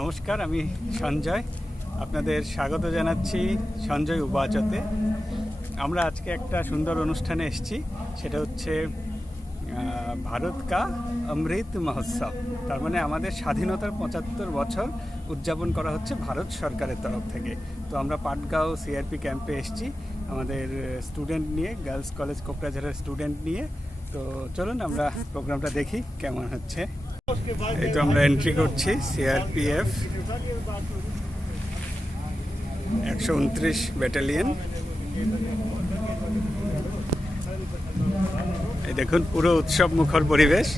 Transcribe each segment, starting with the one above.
নমস্কার, আমি সঞ্জয়। আপনাদের স্বাগত জানাচ্ছি সঞ্জয় উবাচতে। আমরা আজকে একটা সুন্দর অনুষ্ঠানে এসেছি, সেটা হচ্ছে ভারত কা অমৃত মহোৎসব। তার মানে আমাদের স্বাধীনতার ৭৫ বছর উদযাপন করা হচ্ছে ভারত সরকারের তরফ থেকে। তো আমরা পাটগাঁও সিআরপি ক্যাম্পে এসেছি আমাদের স্টুডেন্ট নিয়ে, গার্লস কলেজ কোকরাঝাড়ের স্টুডেন্ট নিয়ে। তো চলুন আমরা প্রোগ্রামটা দেখি কেমন হচ্ছে। এই তো আমরা এন্ট্রি করছি সিআরপিএফ ১২৯ ব্যাটালিয়ন। এই দেখুন পুরো উৎসব মুখর পরিবেশ।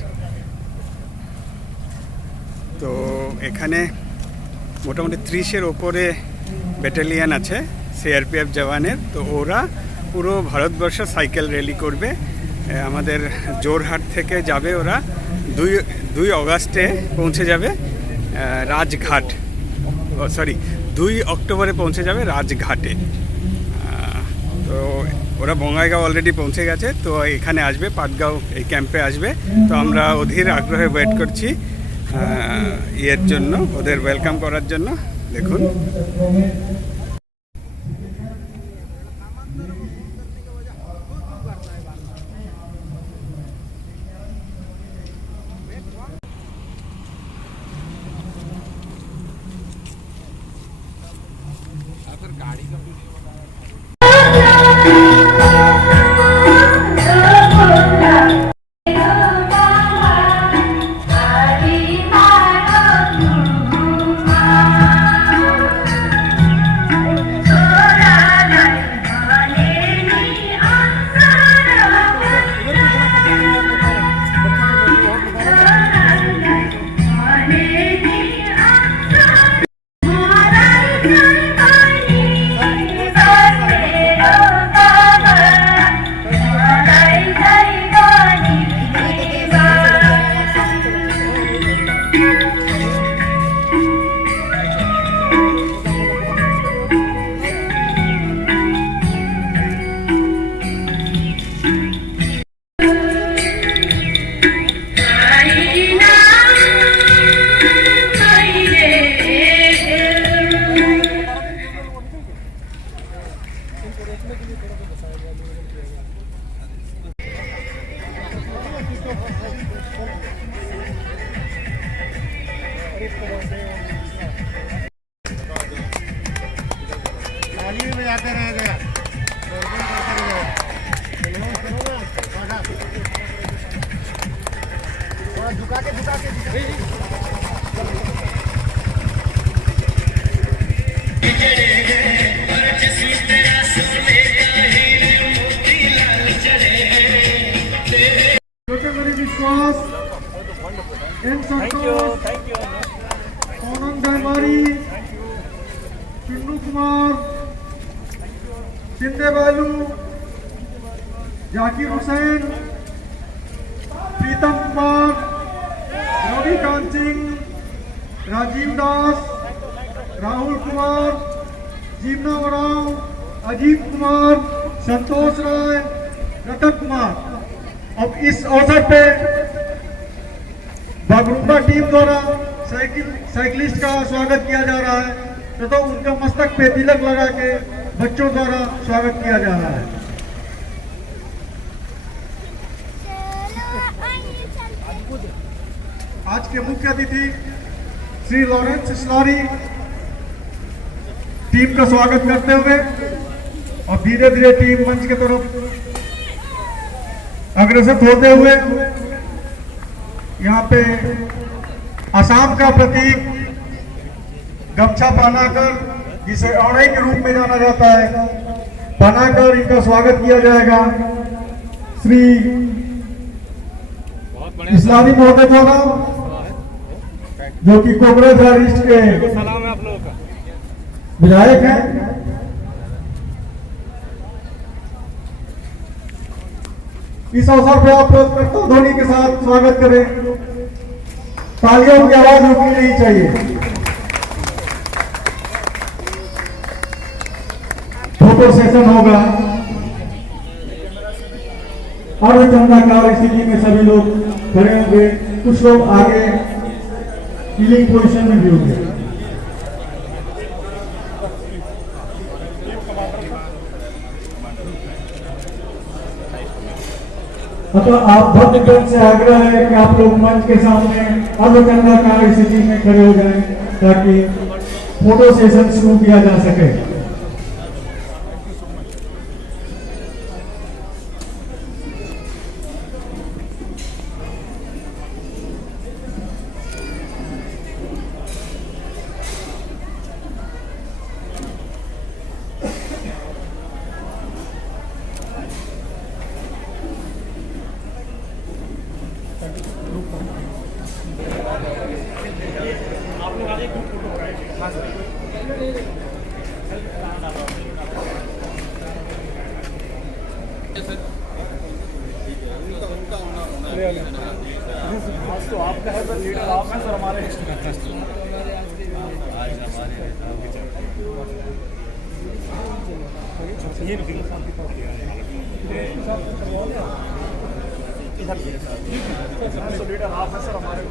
তো এখানে মোটামুটি ৩০-এর ওপরে ব্যাটালিয়ন আছে সিআরপিএফ জওয়ানের। তো ওরা পুরো ভারতবর্ষ সাইকেল র্যালি করবে। আমাদের জোরহাট থেকে যাবে ওরা, ২ অগাস্টে পৌঁছে যাবে রাজঘাট, ২ অক্টোবরে পৌঁছে যাবে রাজঘাটে। তো ওরা বঙ্গাইগাঁও অলরেডি পৌঁছে গেছে, তো এখানে আসবে, পাটগাঁও এই ক্যাম্পে আসবে। তো আমরা অধীর আগ্রহে ওয়েট করছি ইয়ের জন্য, ওদের ওয়েলকাম করার জন্য। দেখুন गाड़ी का जाते रह गया झुका के विश्वास आनंद हमारी चिन्नू कुमार, शिंदे बालू, जाकिर हुसैन, प्रीतम कुमार, रविकांत सिंह, राजीव दास, राहुल कुमार, जीवना उरांव, अजीत कुमार, संतोष राय, रतन कुमार। अब इस अवसर पे बागरुम्बा टीम द्वारा साइकिलिस्ट का स्वागत किया जा रहा है, तथा उनका मस्तक पे तिलक लगा के बच्चों द्वारा स्वागत किया जा रहा है। आज के मुख्य अतिथि श्री लॉरेंस इस्लारी टीम का स्वागत करते हुए और धीरे धीरे टीम मंच की तरफ अग्रसर होते हुए यहाँ पे असम का प्रतीक गमछा पहनाकर, जिसे औड़े के रूप में जाना जाता है, पहनाकर इनका स्वागत किया जाएगा। श्री इस्लामी महोदय द्वारा, जो कि कोकराझाड़ ईस्ट के विधायक हैं। इस अवसर पर आप लोग करतब ध्वनि के साथ स्वागत करें। तालियों की आवाज रुकनी नहीं चाहिए। फोटो सेशन होगा और चंदाकार स्थिति में सभी लोग खड़े होंगे, कुछ लोग आगे हीलिंग पोजीशन में भी होंगे। अतः आप भक्तगण से आग्रह है कि आप लोग मंच के सामने अर्धचंद्राकार स्थिति में खड़े हो जाएं ताकि फोटो सेशन शुरू किया जा सके। तो आपका है सर, लीडर आप हैं सर हमारे। लीडर आप हैं सर हमारे।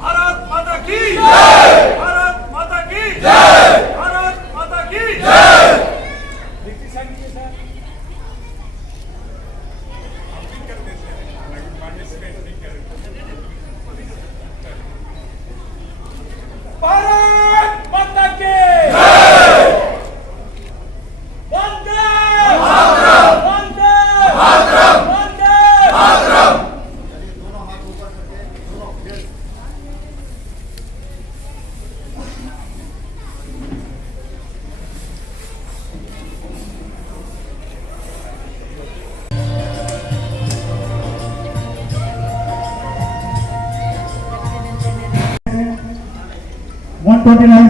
भारत माता की जय, भारत माता की जय, भारत माता की जय। भारत माता की जय, वंदे मातरम, वंदे मातरम, वंदे मातरम।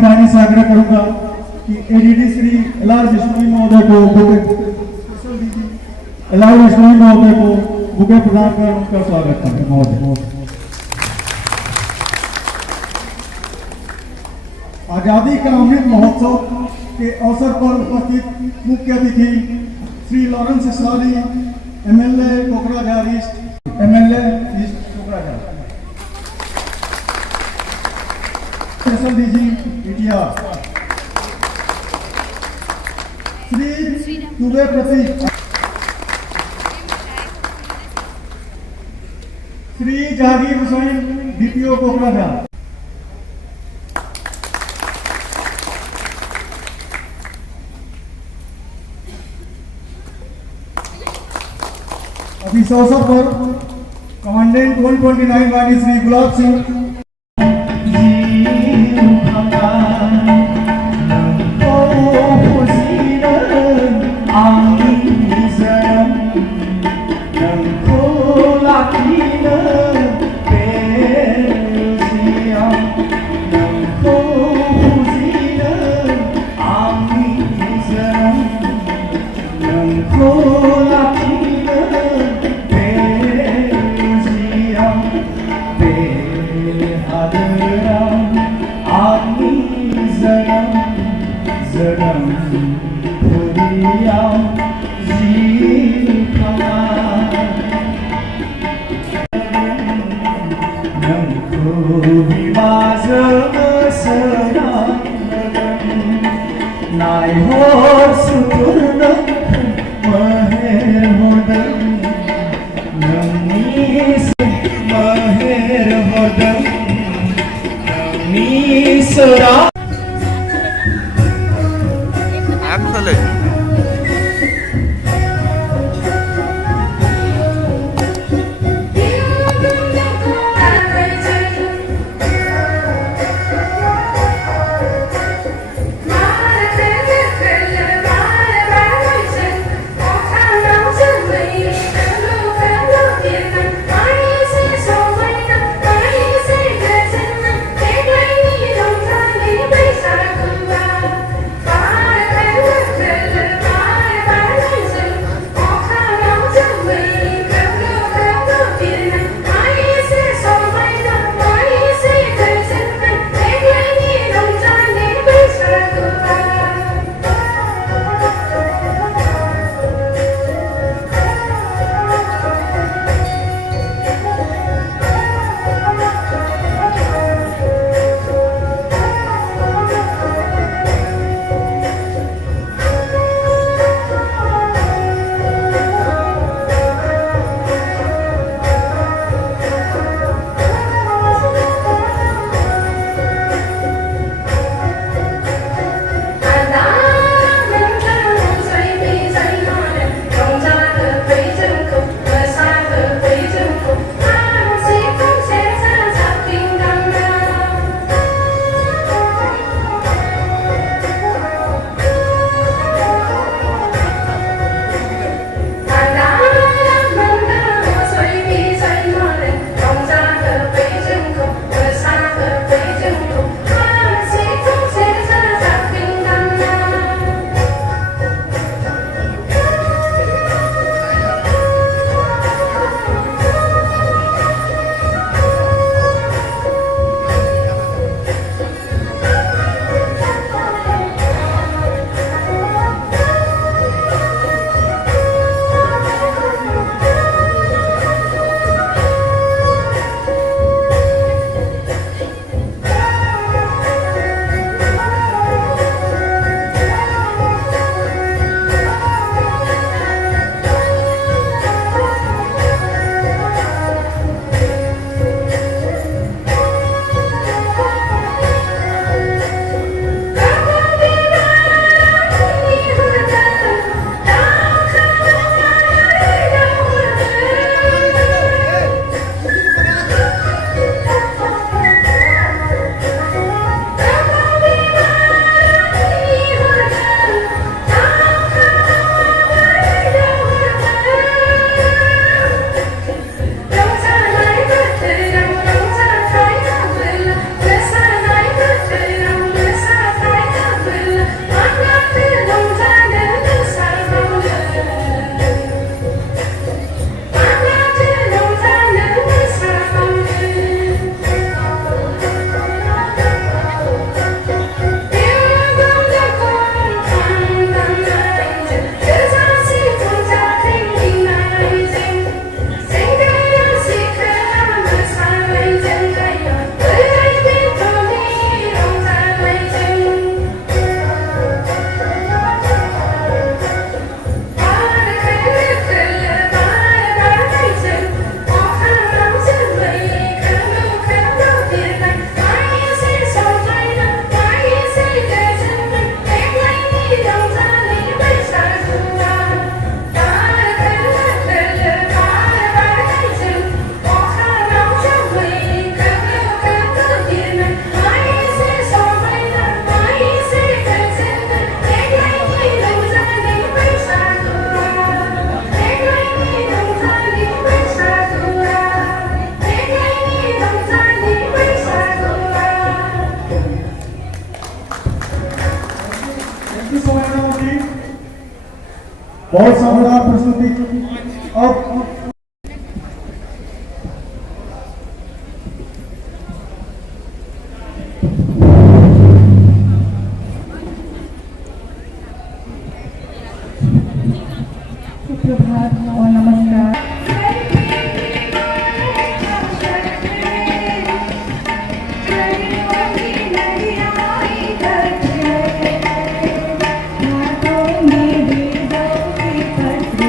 वाहिनी से आग्रह करूंगा कि एडीडी श्री एलआर विष्णु महोदय को बुके एलआर विष्णु महोदय को बुके प्रदान कर उनका स्वागत करें। महोदय आजादी का अमृत महोत्सव के अवसर पर उपस्थित मुख्य अतिथि Shri Lawrence Islary, MLA Kokrajhar east, MLA east Kokrajhar, special DG PTR Shri Dubey Pratik, Shri Jahangir Hussain DPO Kokrajhar, अब इस अवसर पर कमांडेंट 129 वाणी श्री गुलाब सिंह बहुत शानदार प्रस्तुति। अब सुप्रभात और नमस्कार। हाथों में वेदों के पत्र,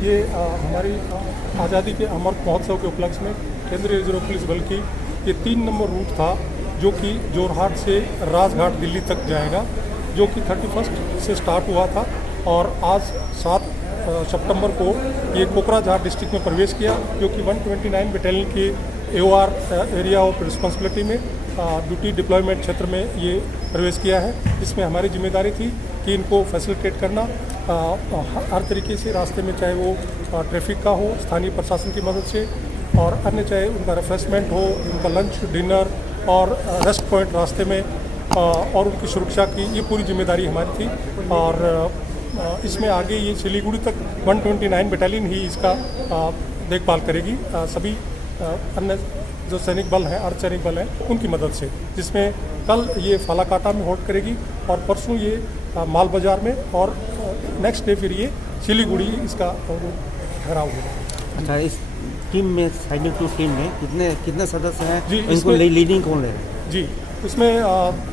ये हमारी आज़ादी के अमृत महोत्सव के उपलक्ष्य में केंद्रीय रिजर्व पुलिस बल की ये 3 नंबर रूट था, जो कि जोरहाट से राजघाट दिल्ली तक जाएगा, जो कि 31 से स्टार्ट हुआ था और आज 7 सितंबर को ये कोकराझार डिस्ट्रिक्ट में प्रवेश किया, जो कि 129 बटालियन के AOR एरिया ऑफ रिस्पॉन्सिबिलिटी में ड्यूटी डिप्लॉयमेंट क्षेत्र में ये प्रवेश किया है। इसमें हमारी जिम्मेदारी थी कि इनको फैसिलिटेट करना हर तरीके से रास्ते में, चाहे वो ट्रैफिक का हो स्थानीय प्रशासन की मदद से, और अन्य चाहे उनका रिफ्रेशमेंट हो, उनका लंच डिनर और रेस्ट पॉइंट रास्ते में, और उनकी सुरक्षा की ये पूरी जिम्मेदारी हमारी थी। और इसमें आगे ये सिलीगुड़ी तक 129 बटालियन ही इसका देखभाल करेगी, सभी अन्य जो सैनिक बल हैं, अर्धसैनिक बल हैं, उनकी मदद से, जिसमें कल ये फालाकाटा में होल्ड करेगी और परसों ये माल बाजार में, और नेक्स्ट डे फिर ये सिलीगुड़ी इसका ठहराव होगा। अच्छा, इस टीम में साइकिल टू टीम में कितने सदस्य हैं जी, इनको लीडिंग कौन ले रहे हैं? जी, इसमें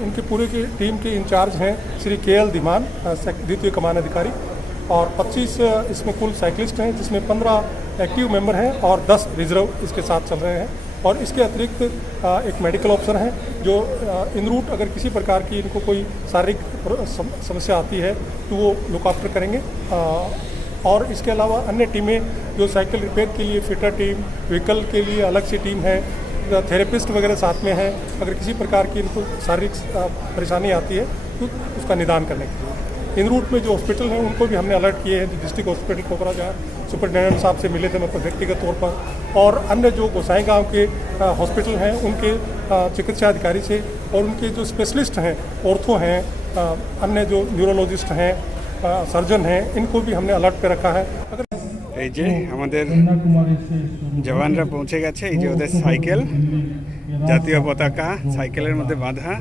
इनके पूरे के टीम के इंचार्ज हैं श्री KL धीमान, द्वितीय कमान अधिकारी, और 25 इसमें कुल साइकिलिस्ट हैं, जिसमें 15 एक्टिव मेंबर हैं और 10 रिजर्व इसके साथ चल रहे हैं। और इसके अतिरिक्त एक मेडिकल ऑफिसर हैं, जो इन रूट अगर किसी प्रकार की इनको कोई शारीरिक समस्या आती है तो वो लुक आफ्टर करेंगे। और इसके अलावा अन्य टीमें जो साइकिल रिपेयर के लिए फिटर टीम, व्हीकल के लिए अलग से टीम है, थेरेपिस्ट वगैरह साथ में है, अगर किसी प्रकार की इनको शारीरिक परेशानी आती है तो उसका निदान करने के लिए। इन रूट में जो हॉस्पिटल हैं उनको भी हमने अलर्ट किए हैं। डिस्ट्रिक्ट हॉस्पिटल कोकराझार सुपरिटेंडेंट साहब से मिले थे मैं व्यक्तिगत तौर पर, और अन्य जो गोसाई गांव के हॉस्पिटल हैं उनके चिकित्सा अधिकारी से, और उनके जो स्पेशलिस्ट हैं, ऑर्थो हैं, अन्य जो न्यूरोलॉजिस्ट हैं, सर्जन हैं, इनको भी हमने अलर्ट पे रखा है। अगर এই যে আমাদের জওয়ানরা পৌঁছে গেছে, এই যে ওদের সাইকেল, জাতীয় পতাকা সাইকেলের মধ্যে বাঁধা।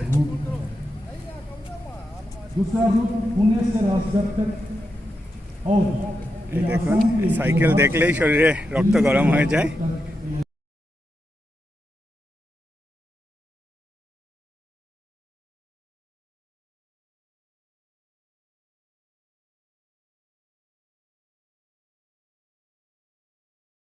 এই দেখুন, সাইকেল দেখলেই শরীরে রক্ত গরম হয়ে যায়।